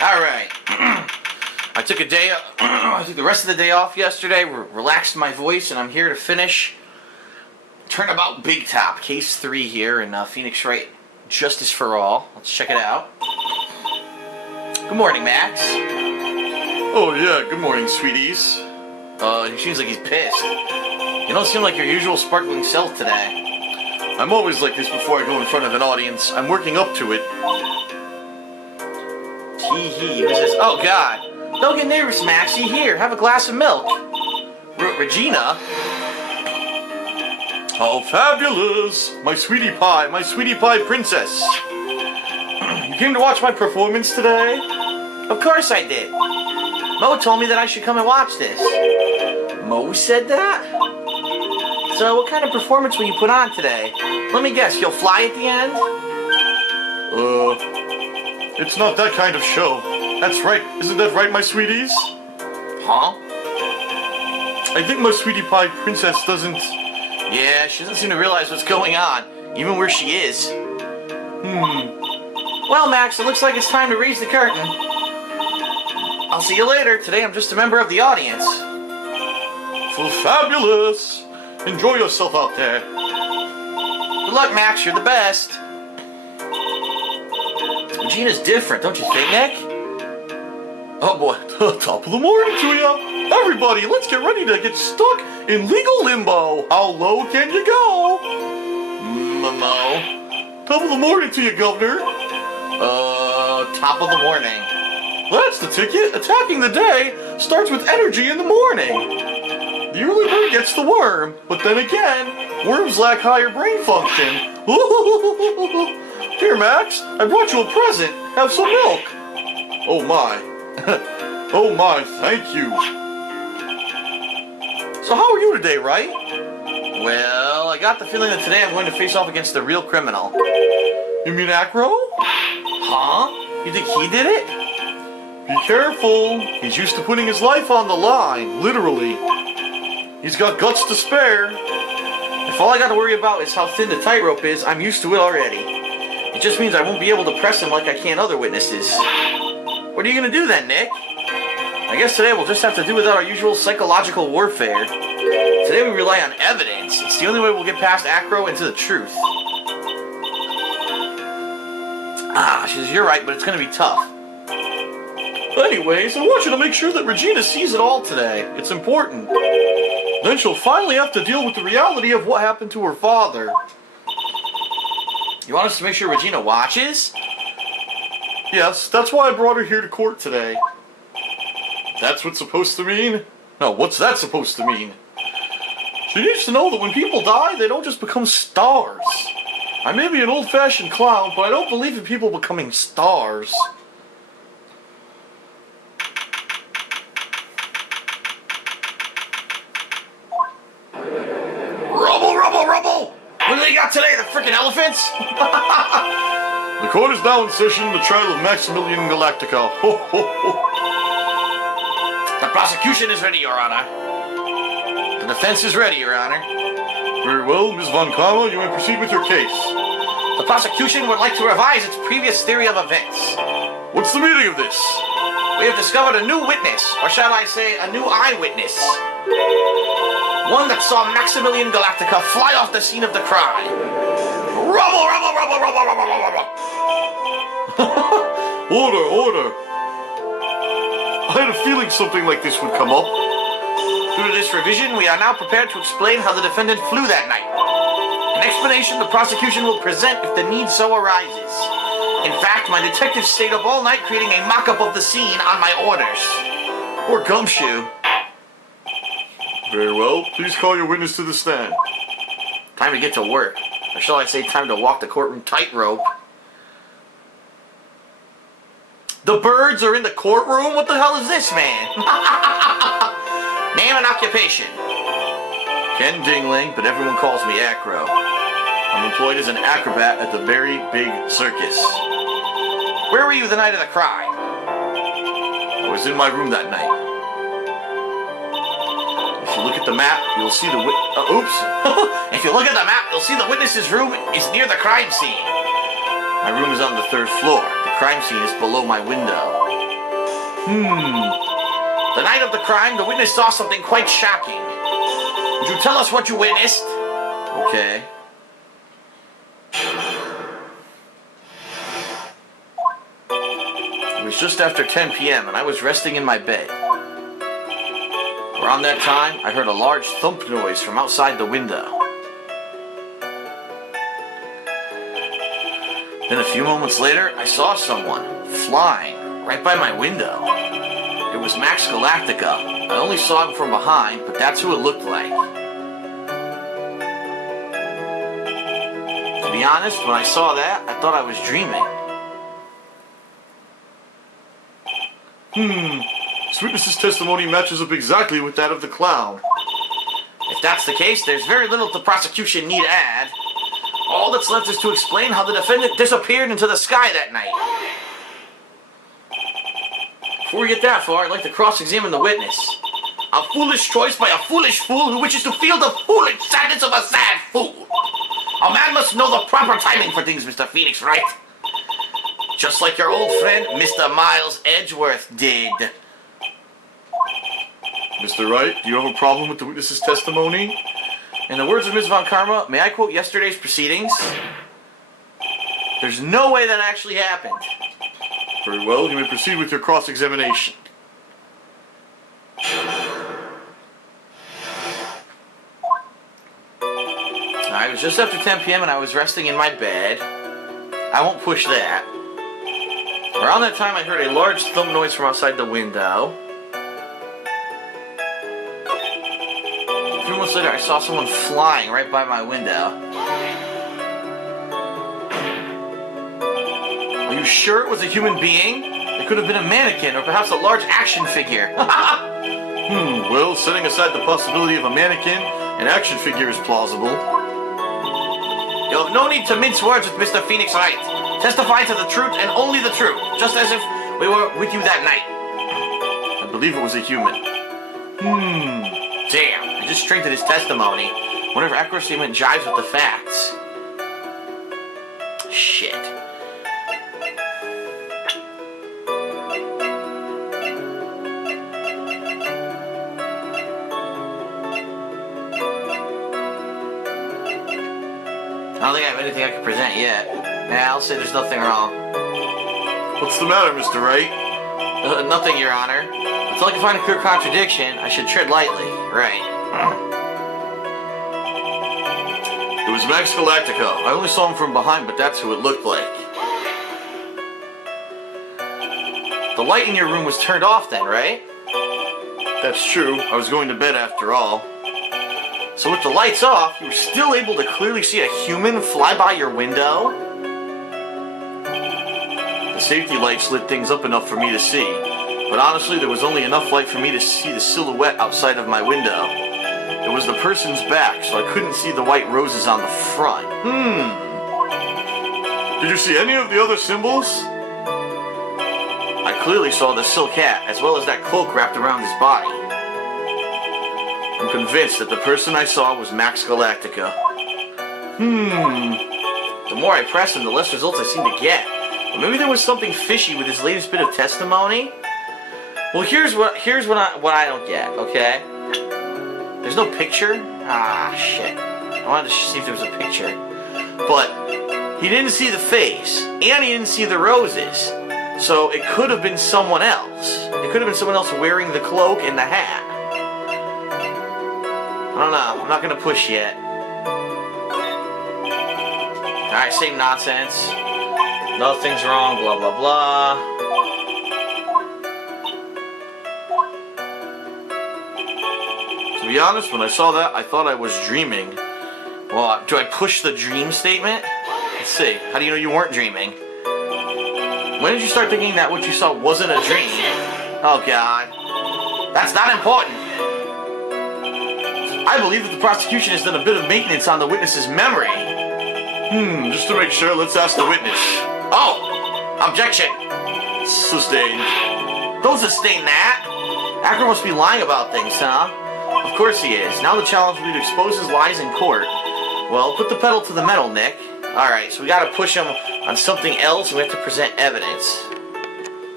Alright. I took the rest of the day off yesterday, relaxed my voice, and I'm here to finish Turnabout Big Top, Case 3 here in Phoenix Wright Justice for All. Let's check it out. Good morning, Max. Oh yeah, good morning, sweeties. He seems like he's pissed. You don't seem like your usual sparkling self today. I'm always like this before I go in front of an audience. I'm working up to it. He says, oh God. Don't get nervous, Maxie. Here, have a glass of milk. Regina? Oh, fabulous! My sweetie pie princess. You came to watch my performance today? Of course I did. Mo told me that I should come and watch this. Mo said that? So what kind of performance will you put on today? Let me guess, you'll fly at the end? It's not that kind of show. That's right. Isn't that right, my sweeties? Huh? I think my sweetie pie princess doesn't... Yeah, she doesn't seem to realize what's going on, even where she is. Well, Max, it looks like it's time to raise the curtain. I'll see you later. Today I'm just a member of the audience. Well, fabulous! Enjoy yourself out there. Good luck, Max. You're the best. Regina's different, don't you think, Nick? Oh boy, top of the morning to you. Everybody, let's get ready to get stuck in legal limbo. How low can you go? Mo. Top of the morning to you, Governor. Top of the morning. That's the ticket. Attacking the day starts with energy in the morning. The early bird gets the worm, but then again, worms lack higher brain function. Here, Max, I brought you a present. Have some milk. Oh my. Oh my, thank you. So how are you today, Wright? Well, I got the feeling that today I'm going to face off against the real criminal. You mean Acro? Huh? You think he did it? Be careful. He's used to putting his life on the line, literally. He's got guts to spare. If all I got to worry about is how thin the tightrope is, I'm used to it already. It just means I won't be able to press him like I can other witnesses. What are you going to do then, Nick? I guess today we'll just have to do without our usual psychological warfare. Today we rely on evidence. It's the only way we'll get past Acro and to the truth. She says, you're right, but it's going to be tough. Anyways, I want you to make sure that Regina sees it all today. It's important. Then she'll finally have to deal with the reality of what happened to her father. You want us to make sure Regina watches? Yes, that's why I brought her here to court today. That's what's supposed to mean? No, what's that supposed to mean? She needs to know that when people die, they don't just become stars. I may be an old-fashioned clown, but I don't believe in people becoming stars. Rubble, rubble, rubble! What do they got today, the frickin' elephants? The court is now in session, the trial of Maximilian Galactica. Ho, ho, ho. The prosecution is ready, Your Honor. The defense is ready, Your Honor. Very well, Ms. Von Kama, you may proceed with your case. The prosecution would like to revise its previous theory of events. What's the meaning of this? We have discovered a new witness, or shall I say, a new eyewitness. One that saw Maximilian Galactica fly off the scene of the crime. Rubble, rubble, rubble, rubble, rubble, rubble, rubble. Order, order. I had a feeling something like this would come up. Due to this revision, we are now prepared to explain how the defendant flew that night. An explanation the prosecution will present if the need so arises. In fact, my detectives stayed up all night creating a mock-up of the scene on my orders. Poor Gumshoe. Very well. Please call your witness to the stand. Time to get to work. Or shall I say time to walk the courtroom tightrope. The birds are in the courtroom? What the hell is this, man? Name and occupation. Ken Dingling, but everyone calls me Acro. I'm employed as an acrobat at the Very Big Circus. Where were you the night of the crime? I was in my room that night. If you look at the map, you'll see the oops. If you look at the map, you'll see the witness's room is near the crime scene. My room is on the 3rd floor. The crime scene is below my window. The night of the crime, the witness saw something quite shocking. Would you tell us what you witnessed? Okay. It was just after 10 p.m. and I was resting in my bed. Around that time, I heard a large thump noise from outside the window. Then a few moments later, I saw someone flying right by my window. It was Max Galactica. I only saw him from behind, but that's who it looked like. To be honest, when I saw that, I thought I was dreaming. This witness's testimony matches up exactly with that of the clown. If that's the case, there's very little the prosecution need add. All that's left is to explain how the defendant disappeared into the sky that night. Before we get that far, I'd like to cross-examine the witness. A foolish choice by a foolish fool who wishes to feel the foolish sadness of a sad fool. A man must know the proper timing for things, Mr. Phoenix Wright. Just like your old friend, Mr. Miles Edgeworth did. Mr. Wright, do you have a problem with the witness's testimony? In the words of Ms. Von Karma, may I quote yesterday's proceedings? There's no way that actually happened. Very well, you may proceed with your cross-examination. It was just after 10 p.m. and I was resting in my bed. I won't push that. Around that time I heard a large thump noise from outside the window. A few months later I saw someone flying right by my window. Are you sure it was a human being? It could have been a mannequin or perhaps a large action figure. Well, setting aside the possibility of a mannequin, an action figure is plausible. You have no need to mince words with Mr. Phoenix Wright. Testify to the truth and only the truth, just as if we were with you that night. I believe it was a human. Damn, I just strengthened his testimony. Whatever accurate statement jives with the facts. Shit. I don't think I have anything I can present yet. Yeah, I'll say there's nothing wrong. What's the matter, Mr. Wright? Nothing, Your Honor. Until I can find a clear contradiction, I should tread lightly. Right. It was Max Galactica. I only saw him from behind, but that's who it looked like. The light in your room was turned off then, right? That's true. I was going to bed after all. So with the lights off, you were still able to clearly see a human fly by your window? The safety lights lit things up enough for me to see, but honestly there was only enough light for me to see the silhouette outside of my window. It was the person's back, so I couldn't see the white roses on the front. Did you see any of the other symbols? I clearly saw the silk hat, as well as that cloak wrapped around his body. I'm convinced that the person I saw was Max Galactica. The more I press him, the less results I seem to get. But maybe there was something fishy with his latest bit of testimony. Well, here's what I don't get. Okay, there's no picture. Ah, shit. I wanted to see if there was a picture, but he didn't see the face, and he didn't see the roses. So it could have been someone else. It could have been someone else wearing the cloak and the hat. I don't know. I'm not going to push yet. Alright, same nonsense. Nothing's wrong, blah, blah, blah. To be honest, when I saw that, I thought I was dreaming. Well, do I push the dream statement? Let's see. How do you know you weren't dreaming? When did you start thinking that what you saw wasn't a dream? Oh, God. That's not important. I believe that the prosecution has done a bit of maintenance on the witness's memory. Just to make sure, let's ask the witness. Oh! Objection! Sustained. Don't sustain that! Acker must be lying about things, huh? Of course he is. Now the challenge will be to expose his lies in court. Well, put the pedal to the metal, Nick. Alright, so we gotta push him on something else and we have to present evidence.